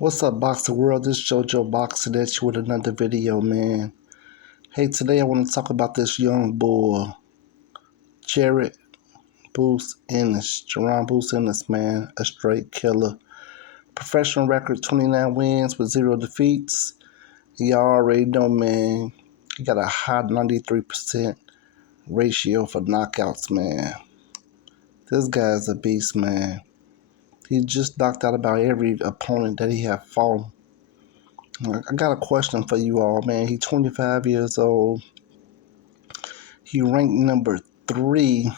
What's up, Boxing World? This is JoJo Boxing at you with another video, man. Hey, today I want to talk about this young boy, Jaron Boots Ennis. Jaron Boots Ennis, man, a straight killer. Professional record, 29 wins with 0 defeats. You already know, man, he got a high 93% ratio for knockouts, man. This guy's a beast, man. He just knocked out about every opponent that he had fought. I got a question for you all, man. He's 25 years old. He ranked number 3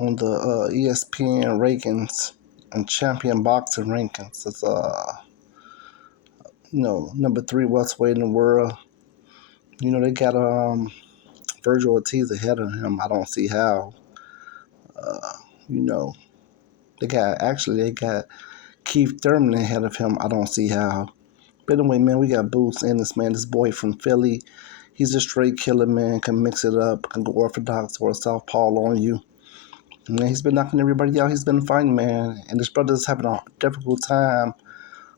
on the ESPN rankings and champion boxing rankings. It's number 3 welterweight in the world. They got Virgil Ortiz ahead of him. I don't see how. You know, they got Keith Thurman ahead of him. I don't see how. But anyway, man, we got Boots Ennis, man. This boy from Philly. He's a straight killer, man. Can mix it up, can go orthodox or southpaw on you. Man, he's been knocking everybody out. He's been fighting, man. And this brother's having a difficult time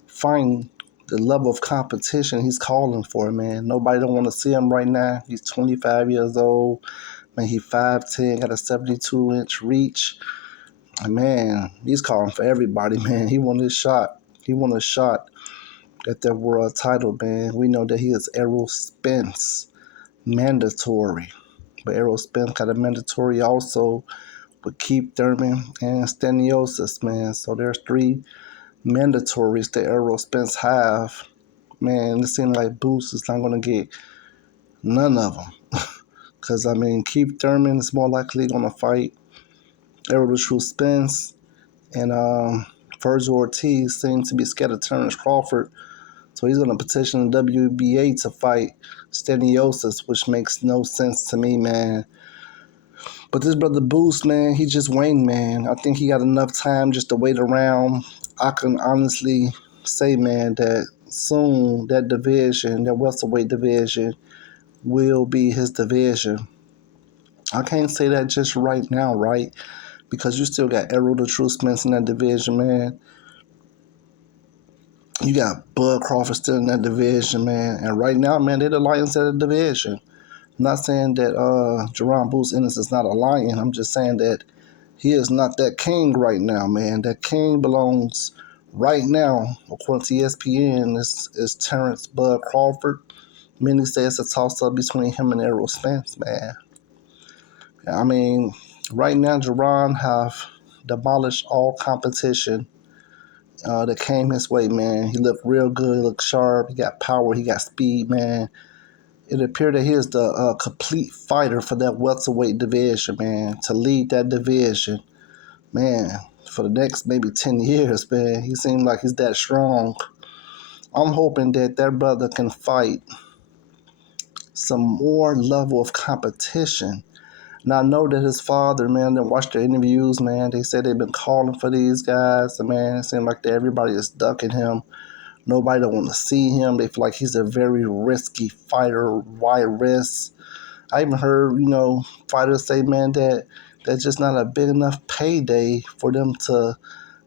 finding the level of competition he's calling for, man. Nobody don't want to see him right now. He's 25 years old. Man, he's 5'10", got a 72-inch reach. And, man, he's calling for everybody, man. He won his shot. He won a shot at that world title, man. We know that he is Errol Spence mandatory. But Errol Spence got a mandatory also with Keith Thurman and Steniosis, man. So there's 3 mandatories that Errol Spence have. Man, it seems like Boots is not going to get none of them. Because, Keith Thurman is more likely going to fight Errol the True Spence. And Virgil Ortiz seems to be scared of Terrence Crawford. So he's going to petition the WBA to fight Steniosis, which makes no sense to me, man. But this brother Boost, man, he just waned, man. I think he got enough time just to wait around. I can honestly say, man, that soon that division, that welterweight division, will be his division. I can't say that just right now, right? Because you still got Errol the True Spence in that division, man. You got Bud Crawford still in that division, man. And right now, man, they're the Lions of the division. I'm not saying that Jaron Boots Ennis is not a lion. I'm just saying that he is not that king right now, man. That king belongs right now, according to ESPN, is Terrence Bud Crawford. Many say it's a toss-up between him and Errol Spence, man. Right now, Jaron have demolished all competition that came his way, man. He looked real good. He looked sharp. He got power. He got speed, man. It appeared that he is the complete fighter for that welterweight division, man, to lead that division, man, for the next maybe 10 years, man. He seemed like he's that strong. I'm hoping that brother can fight some more level of competition. Now, I know that his father, man, they watched their interviews, man. They said they've been calling for these guys, and, man, it seemed like everybody is ducking him. Nobody don't want to see him. They feel like he's a very risky fighter, wide risk. I even heard, fighters say, man, that that's just not a big enough payday for them to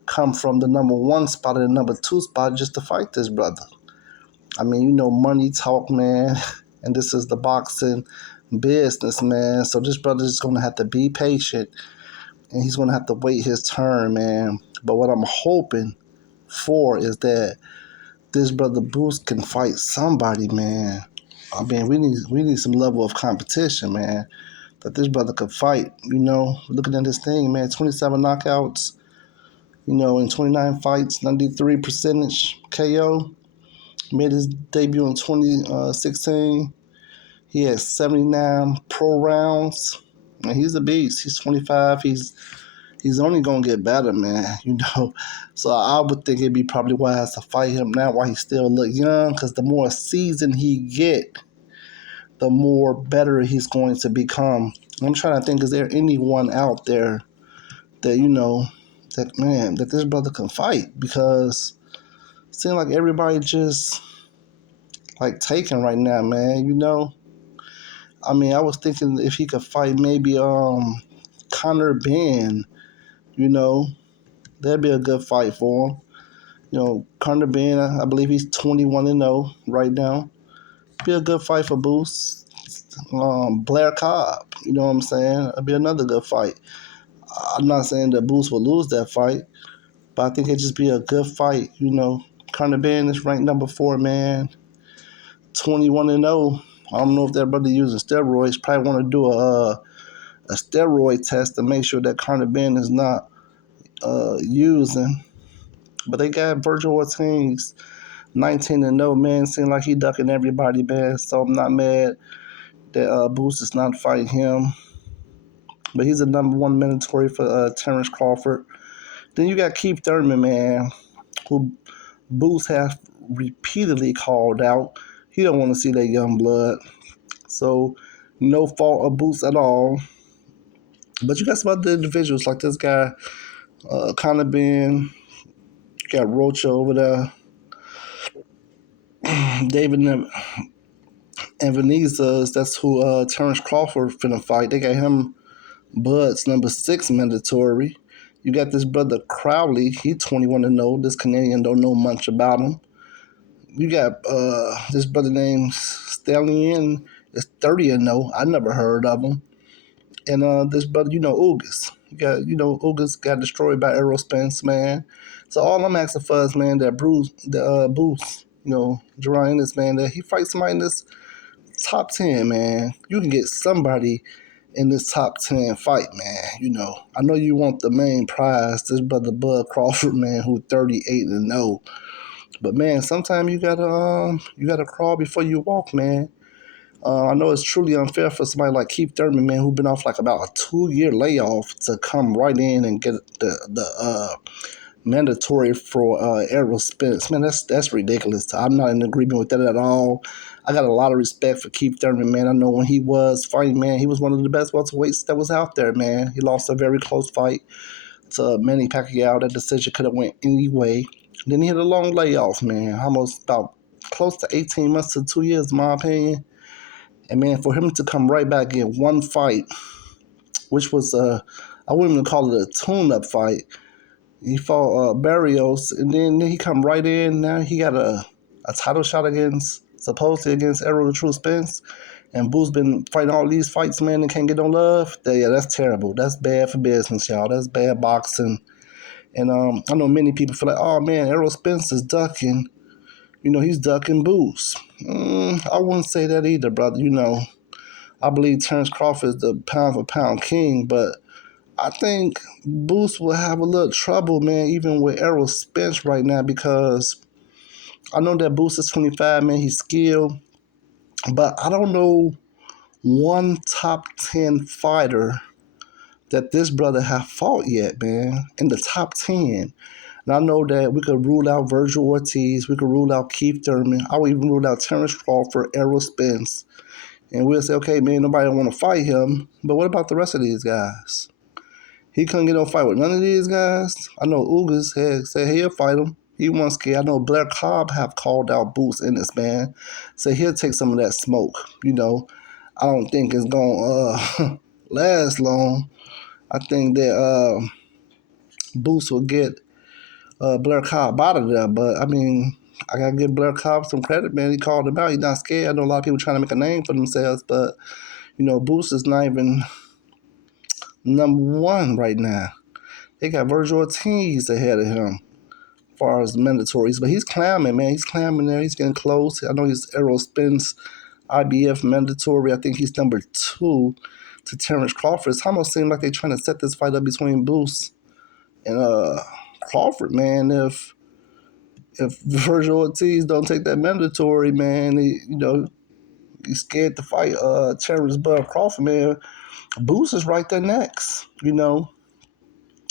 come from the number 1 spot to the number 2 spot just to fight this brother. Money talk, man, and this is the boxing business, man. So this brother's just going to have to be patient, and he's going to have to wait his turn, man. But what I'm hoping for is that this brother Boost can fight somebody, man. We need some level of competition, man, that this brother could fight. Looking at this thing, man, 27 knockouts, in 29 fights, 93% KO. Made his debut in 2016. He had 79 pro rounds. And he's a beast. He's 25. He's only going to get better, man, So I would think it'd be probably wise to fight him now while he still look young, because the more seasoned he get, the more better he's going to become. I'm trying to think, is there anyone out there that, that this brother can fight? Because it seems like everybody just, taken right now, man, I was thinking if he could fight maybe Conor Ben, that'd be a good fight for him. Conor Ben, I believe he's 21-0 right now. Be a good fight for Boots. Blair Cobb, you know what I'm saying? It'll be another good fight. I'm not saying that Boots will lose that fight, but I think it'd just be a good fight. Conor Ben is ranked number 4, man. 21-0. I don't know if that brother using steroids. Probably want to do a steroid test to make sure that Conor Ben is not using. But they got Virgil Ortiz 19-0, man. Seems like he ducking everybody, man. So I'm not mad that Boots is not fighting him. But he's the number 1 mandatory for Terrence Crawford. Then you got Keith Thurman, man, who Boots has repeatedly called out. He don't want to see that young blood. So no fault of Boots at all. But you got some other individuals like this guy, Conor Ben. You got Rocha over there. David and Venezia, that's who Terrence Crawford finna fight. They got him Bud's number 6 mandatory. You got this brother Crowley, he 21-0. This Canadian don't know much about him. You got this brother named Stallion is 30-0. I never heard of him. And this brother, Ugas. Ugas got destroyed by Errol Spence, man. So all I'm asking for is, man, that Boots, Jaron Ennis, man, that he fights somebody in this top 10, man. You can get somebody in this top 10 fight, man. I know you want the main prize, this brother Bud Crawford, man, who 38-0. But man, sometimes you gotta crawl before you walk, man. I know it's truly unfair for somebody like Keith Thurman, man, who's been off like about a 2-year layoff to come right in and get the mandatory for Errol Spence. Man, that's ridiculous. I'm not in agreement with that at all. I got a lot of respect for Keith Thurman, man. I know when he was fighting, man, he was one of the best welterweights that was out there, man. He lost a very close fight to Manny Pacquiao. That decision could have went any way. Then he had a long layoff, man. Almost about close to 18 months to 2 years, in my opinion. And man, for him to come right back in one fight, which was I wouldn't even call it a tune-up fight. He fought Barrios, and then he come right in. Now he got a title shot supposedly against Errol the True Spence. And Boo's been fighting all these fights, man, and can't get no love. Yeah, that's terrible. That's bad for business, y'all. That's bad boxing. And I know many people feel like, oh man, Errol Spence is ducking. He's ducking Boots. I wouldn't say that either, brother. I believe Terrence Crawford is the pound for pound king, but I think Boots will have a little trouble, man, even with Errol Spence right now, because I know that Boots is 25, man. He's skilled, but I don't know one top 10 fighter that this brother have fought yet, man, in the top 10. And I know that we could rule out Virgil Ortiz, we could rule out Keith Thurman, I would even rule out Terrence Crawford, Errol Spence, and we'll say, okay, man, nobody want to fight him, but what about the rest of these guys? He couldn't get no fight with none of these guys. I know Ugas had said he'll fight him. He wasn't scared. I know Blair Cobb have called out Boots Ennis, man. So he'll take some of that smoke. I don't think it's going to last long. I think that Boots will get Blair Cobb out of there. But, I mean, I got to give Blair Cobb some credit, man. He called him out. He's not scared. I know a lot of people trying to make a name for themselves. But, Boots is not even number 1 right now. They got Virgil Ortiz ahead of him as far as the mandatories. But he's climbing, man. He's climbing there. He's getting close. I know he's Errol Spence IBF mandatory. I think he's number 2 to Terrence Crawford. It almost seems like they're trying to set this fight up between Boots and Crawford, man. If Virgil Ortiz don't take that mandatory, man, he's scared to fight Terrence Bud Crawford, man. Boots is right there next,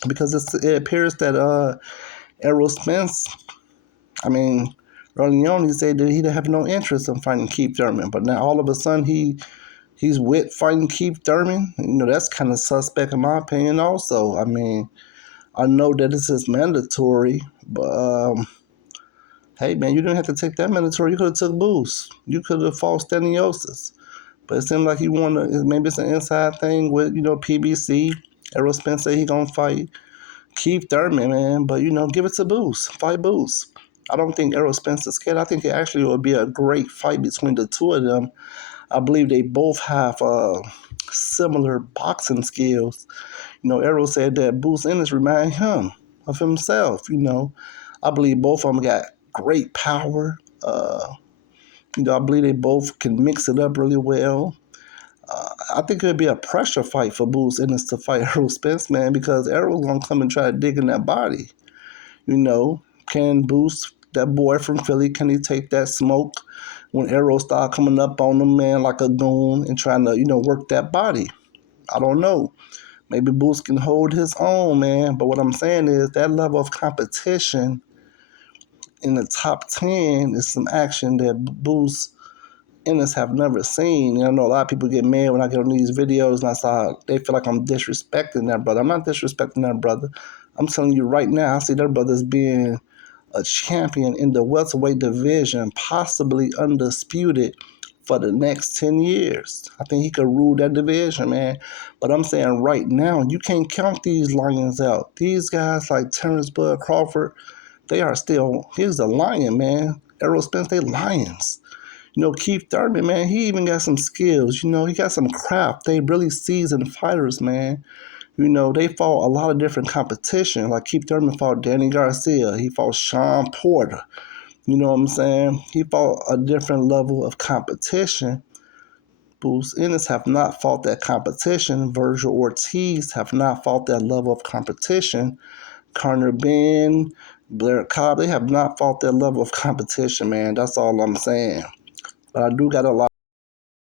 because it appears that Errol Spence, I mean, early on he said that he didn't have no interest in fighting Keith Thurman, but now all of a sudden he's with fighting Keith Thurman. That's kind of suspect in my opinion also. I mean, I know that this is mandatory, but hey man, you didn't have to take that mandatory. You could have took Boost. You could have fought Staniosis. But it seemed like you maybe it's an inside thing with, PBC. Errol Spence said he gonna fight Keith Thurman, man. But, give it to Boots. Fight Boots. I don't think Errol Spence is scared. I think it actually will be a great fight between the two of them. I believe they both have similar boxing skills. Errol said that Boots Ennis remind him of himself. I believe both of them got great power. I believe they both can mix it up really well. I think it would be a pressure fight for Boots Ennis to fight Errol Spence, man, because Errol's going to come and try to dig in that body. Can Boots, that boy from Philly, can he take that smoke when Errol start coming up on him, man, like a goon and trying to, work that body? I don't know. Maybe Boots can hold his own, man. But what I'm saying is that level of competition in the top 10 is some action that Boots Ennis have never seen. And I know a lot of people get mad when I get on these videos and they feel like I'm disrespecting that brother. I'm not disrespecting that brother. I'm telling you right now, I see that brother as being a champion in the welterweight division, possibly undisputed for the next 10 years. I think he could rule that division, man. But I'm saying right now, you can't count these lions out. These guys like Terrence Bud Crawford, he's a lion, man. Errol Spence, they lions. Keith Thurman, man, he even got some skills. He got some craft. They really seasoned fighters, man. They fought a lot of different competition. Like Keith Thurman fought Danny Garcia. He fought Sean Porter. You know what I'm saying? He fought a different level of competition. Boots Ennis have not fought that competition. Virgil Ortiz have not fought that level of competition. Connor Ben, Blair Cobb, they have not fought that level of competition, man. That's all I'm saying. But I do got a lot